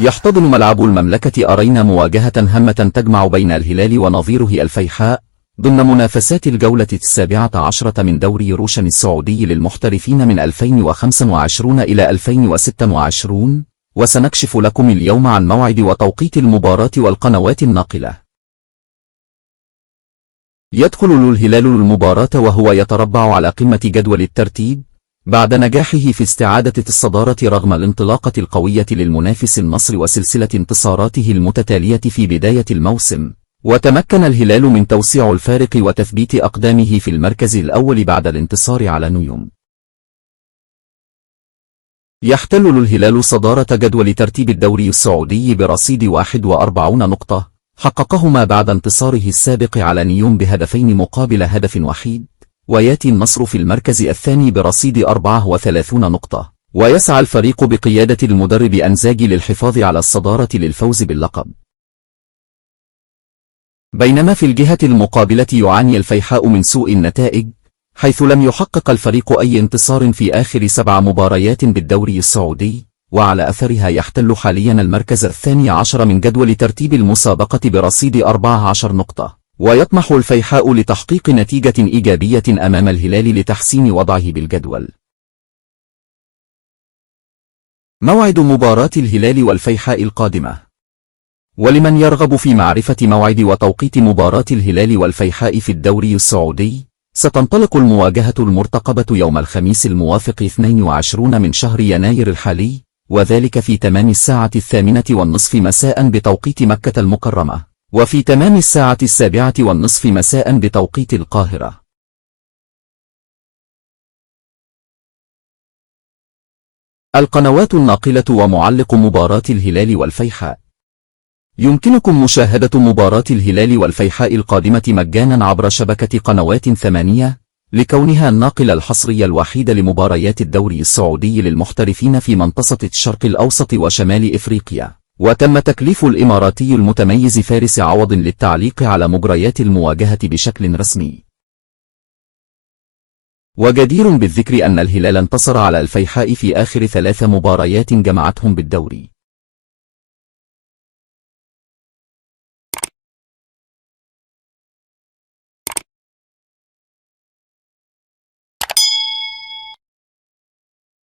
يحتضن ملعب المملكة أرينا مواجهة هامة تجمع بين الهلال ونظيره الفيحاء ضمن منافسات الجولة 17 من دوري روشن السعودي للمحترفين من 2025 إلى 2026، وسنكشف لكم اليوم عن موعد وتوقيت المباراة والقنوات الناقلة. يدخل الهلال المباراة وهو يتربع على قمة جدول الترتيب بعد نجاحه في استعادة الصدارة رغم الانطلاقة القوية للمنافس النصر وسلسلة انتصاراته المتتالية في بداية الموسم، وتمكن الهلال من توسيع الفارق وتثبيت أقدامه في المركز الأول بعد الانتصار على نيوم. يحتل الهلال صدارة جدول ترتيب الدوري السعودي برصيد 41 نقطة حققهما بعد انتصاره السابق على نيوم بهدفين مقابل هدف وحيد، وياتي النصر في المركز الثاني برصيد 34 نقطة، ويسعى الفريق بقيادة المدرب أنزاجي للحفاظ على الصدارة للفوز باللقب. بينما في الجهة المقابلة يعاني الفيحاء من سوء النتائج، حيث لم يحقق الفريق أي انتصار في آخر 7 مباريات بالدوري السعودي، وعلى أثرها يحتل حاليا المركز الثاني عشر من جدول ترتيب المسابقة برصيد 14 نقطة، ويطمح الفيحاء لتحقيق نتيجة إيجابية أمام الهلال لتحسين وضعه بالجدول. موعد مباراة الهلال والفيحاء القادمة. ولمن يرغب في معرفة موعد وتوقيت مباراة الهلال والفيحاء في الدوري السعودي، ستنطلق المواجهة المرتقبة يوم الخميس الموافق 22 من شهر يناير الحالي، وذلك في تمام 8:30 مساء بتوقيت مكة المكرمة، وفي تمام 7:30 مساء بتوقيت القاهرة. القنوات الناقلة ومعلق مباراة الهلال والفيحاء. يمكنكم مشاهدة مباراة الهلال والفيحاء القادمة مجانا عبر شبكة قنوات 8، لكونها الناقل الحصري الوحيد لمباريات الدوري السعودي للمحترفين في منتصة الشرق الأوسط وشمال إفريقيا، وتم تكليف الإماراتي المتميز فارس عوض للتعليق على مجريات المواجهة بشكل رسمي. وجدير بالذكر أن الهلال انتصر على الفيحاء في آخر 3 مباريات جمعتهم بالدوري.